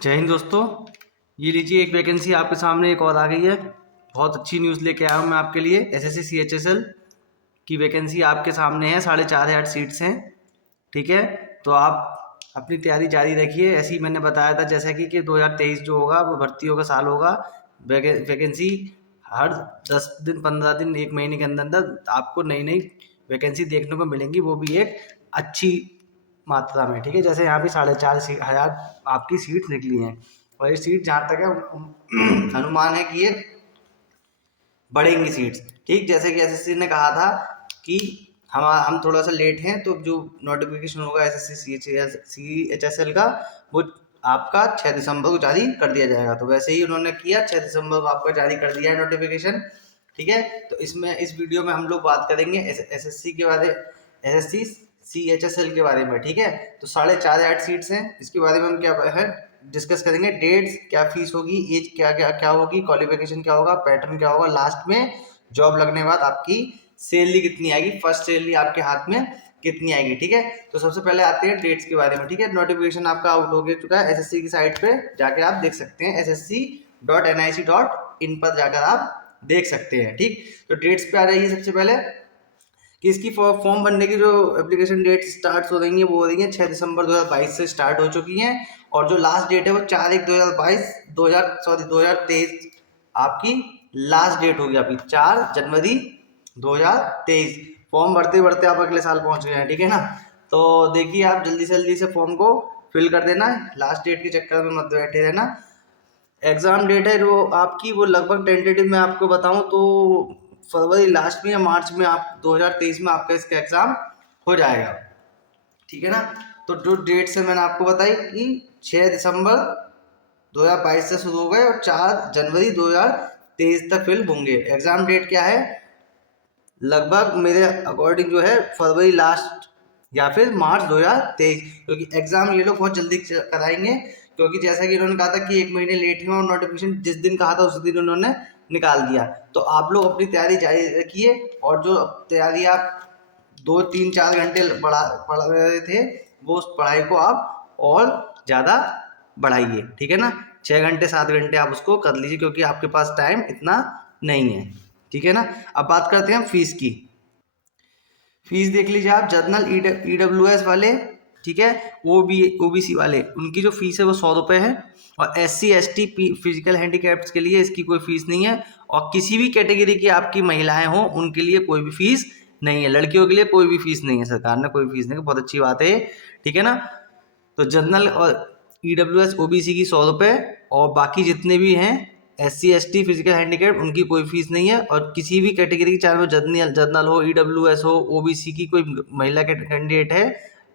जय हिंद दोस्तों। ये लीजिए एक वैकेंसी आपके सामने एक और आ गई है। बहुत अच्छी न्यूज़ लेके आया हूँ मैं आपके लिए। एसएससी सीएचएसएल की वैकेंसी आपके सामने है। 4,500 सीट्स हैं। ठीक है, तो आप अपनी तैयारी जारी रखिए। ऐसे ही मैंने बताया था जैसा कि 2023 जो होगा वो भर्तियों का साल होगा। वैकेंसी हर 10 दिन 15 दिन 1 महीने के अंदर अंदर आपको नई नई वैकेंसी देखने को मिलेंगी, वो भी एक अच्छी मात्रा में। ठीक है, जैसे यहाँ पे 4,500 आपकी सीट निकली हैं और ये सीट जहाँ तक है अनुमान है कि ये बढ़ेंगी सीट्स। ठीक, जैसे कि एसएससी ने कहा था कि हम थोड़ा सा लेट हैं, तो जो नोटिफिकेशन होगा एसएससी सीएचएसएल का वो आपका 6 दिसंबर को जारी कर दिया जाएगा। तो वैसे ही उन्होंने किया, 6 दिसंबर को आपका जारी कर दिया है नोटिफिकेशन। ठीक है, तो इस वीडियो में हम लोग बात करेंगे एसएससी के बारे एसएससी सीएचएसएल के बारे में। ठीक है, तो 4,500 सीट्स हैं, इसके बारे में हम क्या है डिस्कस करेंगे। डेट्स क्या, फीस होगी, एज क्या क्या क्या होगी, क्वालिफिकेशन क्या होगा, पैटर्न क्या होगा, लास्ट में जॉब लगने के बाद आपकी सैलरी कितनी आएगी, फर्स्ट सैलरी आपके हाथ में कितनी आएगी। ठीक है, तो सबसे पहले आते हैं डेट्स के बारे में। ठीक है, नोटिफिकेशन आपका आउट हो चुका है। एसएससी की साइट पे जाके आप देख सकते हैं, ssc.nic.in पर जाकर आप देख सकते हैं। ठीक, तो डेट्स पे आ जाइए। सबसे पहले कि इसकी फॉर्म भरने की जो एप्लीकेशन डेट स्टार्ट हो रही है वो हो रही है 6 दिसंबर 2022 से स्टार्ट हो चुकी हैं, और जो लास्ट डेट है वो 4/1/2022 2023 आपकी लास्ट डेट होगी। आपकी 4 जनवरी 2023। फॉर्म भरते भरते आप अगले साल पहुंच गए हैं। ठीक है ना, तो देखिए आप जल्दी से फॉर्म को फिल कर देना। लास्ट डेट के चक्कर में मत बैठे रहना। एग्ज़ाम डेट है जो आपकी वो लगभग टेंटेटिव में आपको बताऊं तो फरवरी लास्ट में या मार्च में आप 2023 में आपका इसका एग्ज़ाम हो जाएगा। ठीक है ना, तो जो डेट्स है मैंने आपको बताई कि 6 दिसंबर 2022 से शुरू हो गए और 4 जनवरी 2023 तक फिल होंगे। एग्ज़ाम डेट क्या है, लगभग मेरे अकॉर्डिंग जो है फरवरी लास्ट या फिर मार्च 2023, क्योंकि एग्जाम ये लोग बहुत जल्दी कराएंगे। क्योंकि जैसा कि उन्होंने कहा था कि 1 महीने लेट हुआ और नोटिफिकेशन जिस दिन कहा था उस दिन उन्होंने निकाल दिया। तो आप लोग अपनी तैयारी जारी रखिए, और जो तैयारी आप 2 3 4 घंटे पढ़ रहे थे वो उस पढ़ाई को आप और ज़्यादा बढ़ाइए। ठीक है ना, 6 घंटे 7 घंटे आप उसको कर लीजिए, क्योंकि आपके पास टाइम इतना नहीं है। ठीक है ना, अब बात करते हैं फीस की। फीस देख लीजिए आप, जनरल ईडब्ल्यूएस वाले, ठीक है, ओबीसी वाले, उनकी जो फीस है वो 100 रुपये है। और SC ST फिजिकल हैंडीकैप्स के लिए इसकी कोई फीस नहीं है। और किसी भी कैटेगरी की आपकी महिलाएं हों उनके लिए कोई भी फीस नहीं है। लड़कियों के लिए कोई भी फीस नहीं है, सरकार ने कोई फीस नहीं है। बहुत अच्छी बात है। ठीक है ना, तो जनरल और ईडब्ल्यूएस ओबीसी की 100 रुपये, और बाकी जितने भी हैं SC ST फिजिकल हैंडीकैप उनकी कोई फीस नहीं है। और किसी भी कैटेगरी की, चाहे वो जनरल हो, ईडब्ल्यूएस हो, ओबीसी की कोई महिला कैंडिडेट है,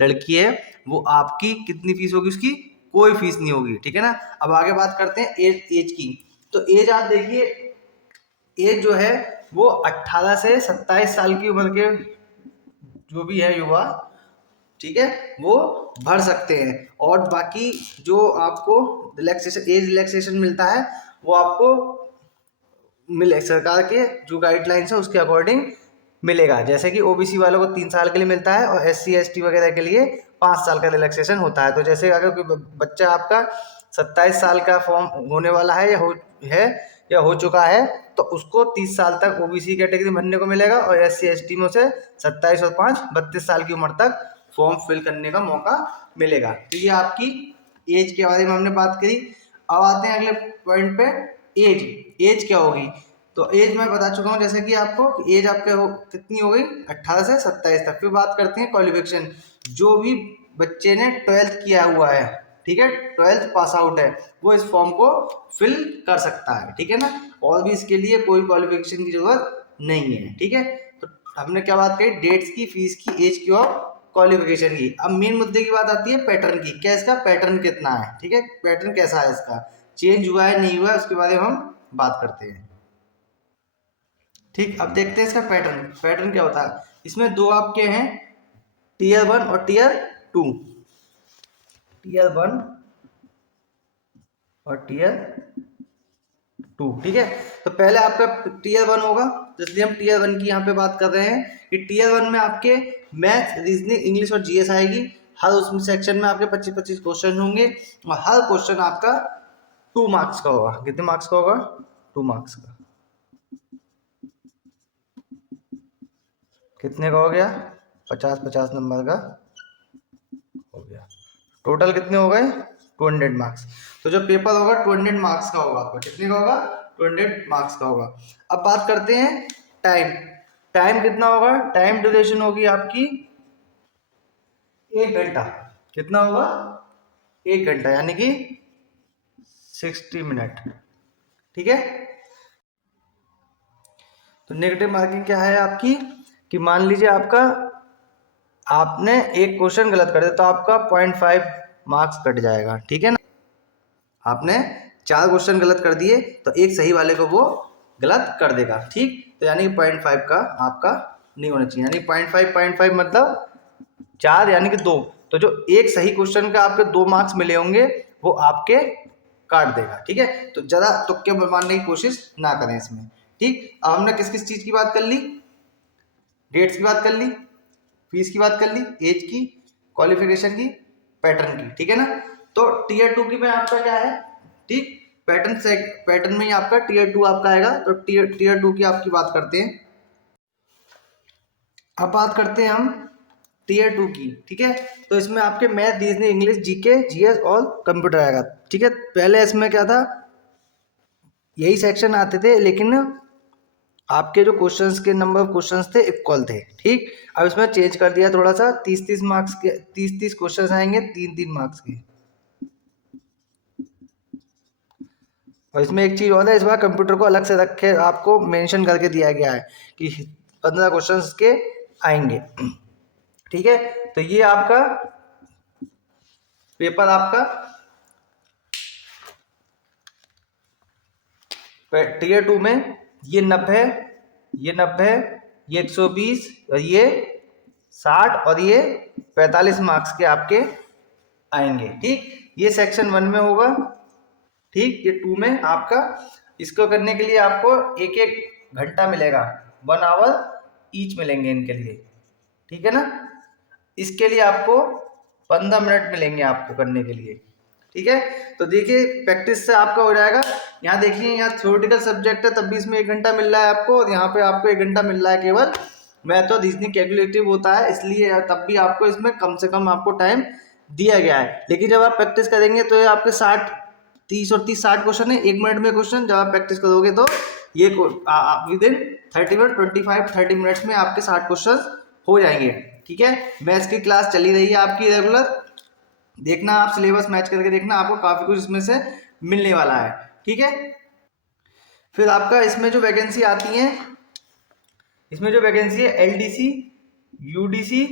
लड़की है, वो आपकी कितनी फीस होगी, उसकी कोई फीस नहीं होगी। ठीक है ना, अब आगे बात करते हैं एज की। तो एज आप देखिए, एज जो है वो 18 से 27 साल की उम्र के जो भी है युवा, ठीक है, वो भर सकते हैं। और बाकी जो आपको रिलैक्सेशन, एज रिलैक्सेशन मिलता है वो आपको मिले सरकार के जो गाइडलाइंस है उसके अकॉर्डिंग मिलेगा। जैसे कि ओबीसी वालों को 3 साल के लिए मिलता है और SC ST वगैरह के लिए 5 साल का रिलैक्सेशन होता है। तो जैसे अगर कोई बच्चा आपका 27 साल का फॉर्म होने वाला है या हो चुका है, तो उसको 30 साल तक ओबीसी कैटेगरी भरने को मिलेगा, और SC ST में उसे 27 और 5 32 साल की उम्र तक फॉर्म फिल करने का मौका मिलेगा। तो ये आपकी एज के बारे में हमने बात करी। अब आते हैं अगले पॉइंट पे, एज क्या होगी। तो एज मैं बता चुका हूँ जैसे कि आपको, एज आपके कितनी हो गई, 18 से 27 तक। फिर बात करते हैं क्वालिफिकेशन। जो भी बच्चे ने 12th किया हुआ है, ठीक है, 12th पास आउट है, वो इस फॉर्म को फिल कर सकता है। ठीक है ना, और भी इसके लिए कोई क्वालिफिकेशन की जरूरत नहीं है। ठीक है, तो हमने क्या बात करी, डेट्स की, फीस की, एज की और क्वालिफिकेशन की। अब मेन मुद्दे की बात आती है पैटर्न की। क्या इसका पैटर्न कितना है, ठीक है, पैटर्न कैसा है, इसका चेंज हुआ है नहीं हुआ है, उसके बारे में हम बात करते हैं। ठीक, अब देखते हैं इसका पैटर्न क्या होता है। इसमें दो आपके हैं, Tier 1 और Tier 2। Tier 1 और Tier 2, ठीक है। तो पहले आपका Tier 1 होगा, इसलिए हम Tier 1 की यहाँ पे बात कर रहे हैं कि Tier 1 में आपके मैथ, रीजनिंग, इंग्लिश और GS आएगी। हर उसमें सेक्शन में आपके 25-25 क्वेश्चन होंगे और हर क्वेश्चन आपका 2 मार्क्स का होगा। कितने मार्क्स का होगा? 2 मार्क्स का। कितने का हो गया? 50-50 नंबर का हो गया। टोटल कितने हो गए? 200 मार्क्स। तो जो पेपर होगा 200 मार्क्स का होगा आपका। कितने का होगा? 200 मार्क्स का होगा। अब बात करते हैं टाइम। टाइम कितना होगा? टाइम ड्यूरेशन होगी आपकी 1 घंटा। कितना होगा? 1 घंटा, यानी कि 60 मिनट। ठीक है। तो नेगेटिव मार्किंग क्या है आपकी कि मान लीजिए आपका आपने एक क्वेश्चन गलत कर दिया तो आपका 0.5 मार्क्स कट जाएगा। ठीक है ना। आपने 4 क्वेश्चन गलत कर दिए तो एक सही वाले को वो गलत कर देगा। ठीक। तो यानी 0.5 का आपका नहीं होना चाहिए, यानी 0.5 मतलब 4 यानी कि 2। तो जो एक सही क्वेश्चन का आपके 2 मार्क्स मिले होंगे वो आपके काट देगा। ठीक है। तो ज़्यादा तुक्के मारने की कोशिश ना करें इसमें। ठीक। अब हमने किस किस चीज़ की बात कर ली? डेट्स की बात कर ली, फीस की बात कर ली, एज की, क्वालिफिकेशन की, पैटर्न की। ठीक है ना। तो टीयर 2 की में आपका क्या है? ठीक। पैटर्न से पैटर्न में ही आपका टीयर 2 आपका आएगा। तो टीयर 2 की आपकी बात करते हैं। अब बात करते हैं हम टीयर 2 की। ठीक है। तो इसमें आपके math, reasoning, English, GK, GS और कंप्यूटर आएगा। ठीक है। पहले इसमें क्या था, यही सेक्शन आते थे लेकिन आपके जो क्वेश्चंस के नंबर ऑफ क्वेश्चंस थे इक्वल थे। ठीक। अब इसमें चेंज कर दिया थोड़ा सा, 30-30 मार्क्स के 30-30 क्वेश्चंस आएंगे 3-3 मार्क्स के। और इसमें एक चीज और है, इस बार कंप्यूटर को अलग से रखे आपको मेंशन करके दिया गया है कि 15 क्वेश्चंस के आएंगे। ठीक है। तो ये आपका पेपर आपका टीयर 2 में ये 90, ये 90, ये 120 और ये 60 और ये 45 मार्क्स के आपके आएंगे। ठीक। ये सेक्शन 1 में होगा। ठीक। ये 2 में आपका, इसको करने के लिए आपको 1-1 घंटा मिलेगा, 1 आवर ईच मिलेंगे इनके लिए। ठीक है ना। इसके लिए आपको 15 मिनट मिलेंगे आपको करने के लिए। ठीक है। तो देखिए प्रैक्टिस से आपका हो जाएगा। यहाँ देखिए, यहाँ थ्योरेटिकल सब्जेक्ट है तब भी इसमें 1 घंटा मिल रहा है आपको, और यहाँ पे आपको 1 घंटा मिल रहा है केवल। मैथ और रीजनिंग कैलकुलेटिव होता है इसलिए तब भी आपको इसमें कम से कम आपको टाइम दिया गया है। लेकिन जब आप प्रैक्टिस करेंगे तो ये आपके 30 और 30 60 क्वेश्चन है, 1 मिनट में क्वेश्चन। जब आप प्रैक्टिस करोगे तो ये विद इन 30 मिनट 25-30 मिनट्स में आपके 60 क्वेश्चन हो जाएंगे। ठीक है। मैथ्स की क्लास चली रही है आपकी रेगुलर। देखना, आप सिलेबस मैच करके देखना, आपको काफी कुछ इसमें से मिलने वाला है। ठीक है। फिर आपका इसमें जो वैकेंसी आती है, इसमें जो वैकेंसी है एलडीसी, यूडीसी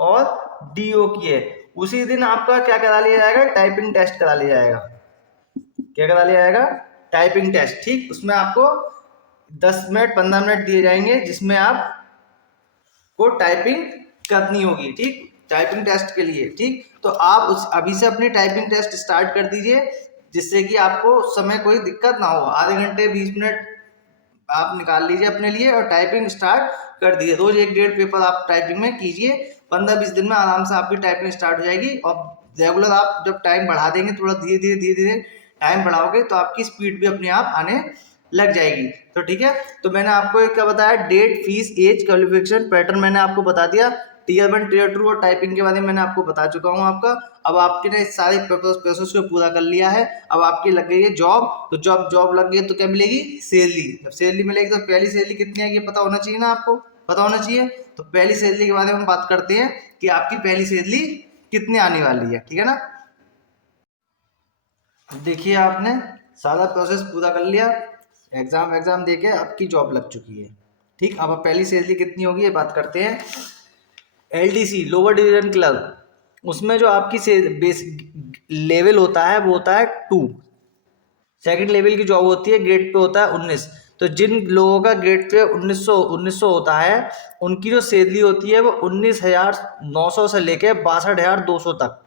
और डीओ की है। उसी दिन आपका क्या करा लिया जाएगा? टाइपिंग टेस्ट करा लिया जाएगा। क्या करा लिया जाएगा? Typing test. ठीक। उसमें आपको 10 मिनट 15 मिनट दिए जाएंगे जिसमें आप को टाइपिंग करनी होगी। ठीक। टाइपिंग टेस्ट के लिए। ठीक। तो आप अभी से अपनी टाइपिंग टेस्ट स्टार्ट कर दीजिए जिससे कि आपको उस समय कोई दिक्कत ना हो। आधे घंटे 20 मिनट आप निकाल लीजिए अपने लिए और टाइपिंग स्टार्ट कर दीजिए। रोज 1-1.5 पेपर आप टाइपिंग में कीजिए। 15-20 दिन में आराम से आपकी टाइपिंग स्टार्ट हो जाएगी। और रेगुलर आप जब टाइम बढ़ा देंगे, थोड़ा धीरे धीरे टाइम बढ़ाओगे तो आपकी स्पीड भी अपने आप आने लग जाएगी। तो ठीक है। तो मैंने आपको क्या बताया? Date, fees, age, qualification, pattern मैंने आपको बता दिया। टीयर 1, टीयर 2 और टाइपिंग के बारे में मैंने आपको बता चुका हूँ आपका। अब आपके ने सारे प्रोसेस को पूरा कर लिया है। अब आपकी लग गई है जॉब। तो जॉब लग गई तो क्या मिलेगी? सैलरी। जब सैलरी मिलेगी तो पहली सैलरी कितनी आएगी पता होना चाहिए ना आपको, पता होना चाहिए। तो पहली सैलरी के बारे में हम बात करते हैं कि आपकी पहली सैलरी कितनी आने वाली है। ठीक है ना। देखिए आपने सारा प्रोसेस पूरा कर लिया, एग्जाम देके आपकी जॉब लग चुकी है। ठीक। अब पहली सैलरी कितनी होगी ये बात करते हैं। एलडीसी, लोअर डिवीजन क्लर्क, उसमें जो आपकी बेसिक लेवल होता है वो होता है 2। सेकंड लेवल की जॉब होती है, ग्रेड पे होता है 19। तो जिन लोगों का ग्रेड पे 1900 होता है उनकी जो सैलरी होती है वो 19,900 से लेके 62,200 तक।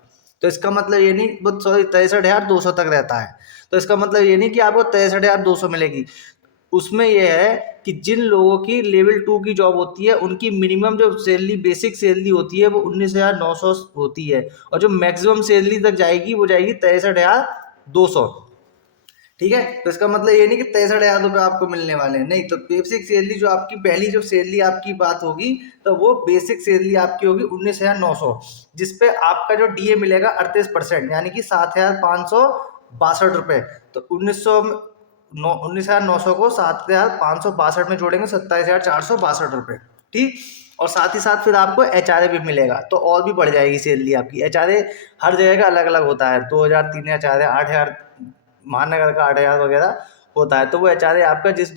तो इसका मतलब ये नहीं, सॉरी 63,200 तक रहता है। तो इसका मतलब ये नहीं कि आपको 63,200 मिलेगी। उसमें यह है कि जिन लोगों की लेवल 2 की जॉब होती है उनकी मिनिमम जो सैलरी बेसिक सैलरी होती है वो 19,900 होती है, और जो मैक्सिमम सैलरी तक जाएगी वो जाएगी 63,200। ठीक है, तो इसका मतलब ये नहीं कि 63,000 रुपये आपको मिलने वाले हैं, नहीं। तो बेसिक सैलरी जो आपकी पहली जो सैलरी आपकी बात होगी तो वो बेसिक सैलरी आपकी होगी 19,900, जिसपे आपका जो डीए मिलेगा 38%, यानी कि 7,562 रुपये। तो 19,900 को 7,562 में जोड़ेंगे 27,462 रुपये। ठीक, और साथ ही साथ फिर आपको एचआरए भी मिलेगा, तो और भी बढ़ जाएगी सैलरी आपकी। एचआरए हर जगह का अलग अलग होता है, 2,000, 3,000, 8,000, महानगर का 8,000 वगैरह होता है। तो वो एचआरए आपका जिस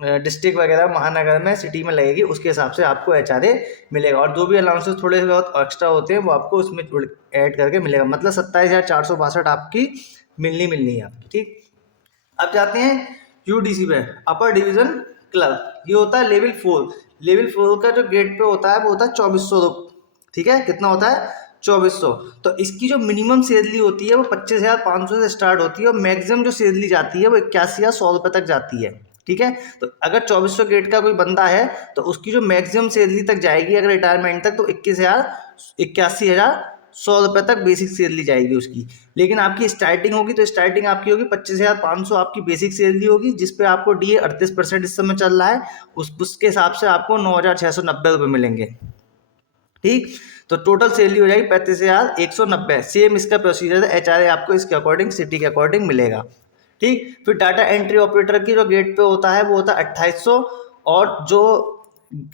डिस्ट्रिक्ट वगैरह महानगर में सिटी में लगेगी उसके हिसाब से आपको एचआरए मिलेगा, और जो भी अलाउंसेस थोड़े बहुत एक्स्ट्रा होते हैं वो आपको उसमें ऐड करके मिलेगा। मतलब 27,462 आपकी मिलनी है आपकी। ठीक, अब जाते हैं यूडीसी पे, अपर डिवीजन क्लर्क। ये होता है लेवल 4। लेवल 4 का जो गेट पे होता है वो होता है 2,400। ठीक है, कितना होता है? 2,400। तो इसकी जो मिनिमम सैलरी होती है वो 25,500 से स्टार्ट होती है, और मैक्सिमम जो सैलरी जाती है वो 81,100 तक जाती है। ठीक है, तो अगर 2,400 गेट का कोई बंदा है तो उसकी जो मैक्सिमम सैलरी तक जाएगी अगर रिटायरमेंट तक, तो 81,100 तक बेसिक सैलरी जाएगी उसकी। लेकिन आपकी स्टार्टिंग होगी तो स्टार्टिंग आपकी होगी 25,500 आपकी बेसिक सैलरी होगी, जिसपे आपको डीए 38% इस समय चल रहा है, उसके हिसाब से आपको 9,690 मिलेंगे। ठीक, तो टोटल सैलरी हो जाएगी 35,190। सेम इसका प्रोसीजर है, एचआरए आपको इसके अकॉर्डिंग सिटी के अकॉर्डिंग मिलेगा। ठीक, फिर डाटा एंट्री ऑपरेटर की जो गेट पे होता है वो होता है 2,800, और जो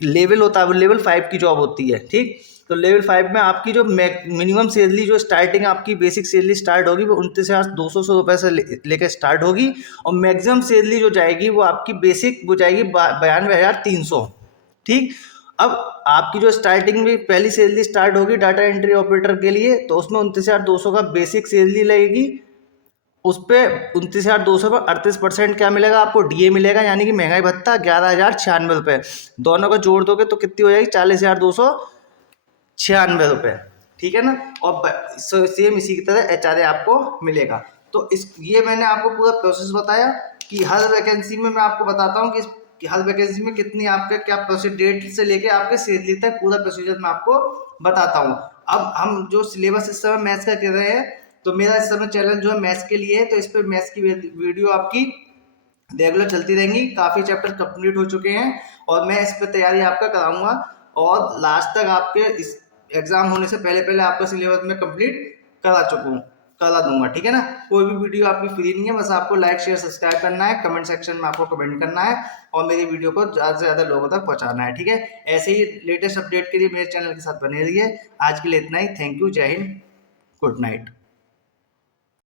लेवल होता है वो लेवल 5 की जॉब होती है। ठीक, तो लेवल 5 में आपकी जो मिनिमम सैलरी जो स्टार्टिंग आपकी बेसिक सैलरी स्टार्ट होगी वो 29,200 रुपये से लेकर स्टार्ट होगी, और मैक्सिमम सैलरी जो जाएगी वो आपकी बेसिक वो जाएगी 92,300। ठीक, अब आपकी जो स्टार्टिंग में पहली सैलरी स्टार्ट होगी डाटा एंट्री ऑपरेटर के लिए, तो उसमें 29,200 का बेसिक सैलरी लगेगी। उस पर 29,200 पर 38% क्या मिलेगा आपको? डीए मिलेगा, यानी कि महंगाई भत्ता 11,096 रुपये। दोनों को जोड़ दोगे तो कितनी हो जाएगी? 40,296 रुपये। ठीक है ना, और सेम इसी की तरह एचआरए आपको मिलेगा। तो ये मैंने आपको पूरा प्रोसेस बताया कि हर वैकेंसी में मैं आपको बताता हूँ कि हर वैकेंसी में कितनी आपका क्या प्रोसेस, डेट से लेके आपके सैलरी तक पूरा प्रोसीजर मैं आपको बताता हूँ। अब हम जो सिलेबस इस समय मैथ्स का कर रहे हैं, तो मेरा इस समय चैनल जो है मैथ्स के लिए है, तो इस पर मैथ्स की वीडियो आपकी रेगुलर चलती रहेंगी। काफ़ी चैप्टर कंप्लीट हो चुके हैं और मैं इस पर तैयारी आपका कराऊंगा, और लास्ट तक आपके इस एग्जाम होने से पहले पहले आपका सिलेबस में कंप्लीट करा दूंगा। ठीक है ना, कोई भी वीडियो आपकी फ्री नहीं है, बस आपको लाइक शेयर सब्सक्राइब करना है, कमेंट सेक्शन में आपको कमेंट करना है, और मेरी वीडियो को ज़्यादा से ज़्यादा लोगों तक पहुंचाना है। ठीक है, ऐसे ही लेटेस्ट अपडेट के लिए मेरे चैनल के साथ बने रहिए। आज के लिए इतना ही। थैंक यू, जय हिंद, गुड नाइट।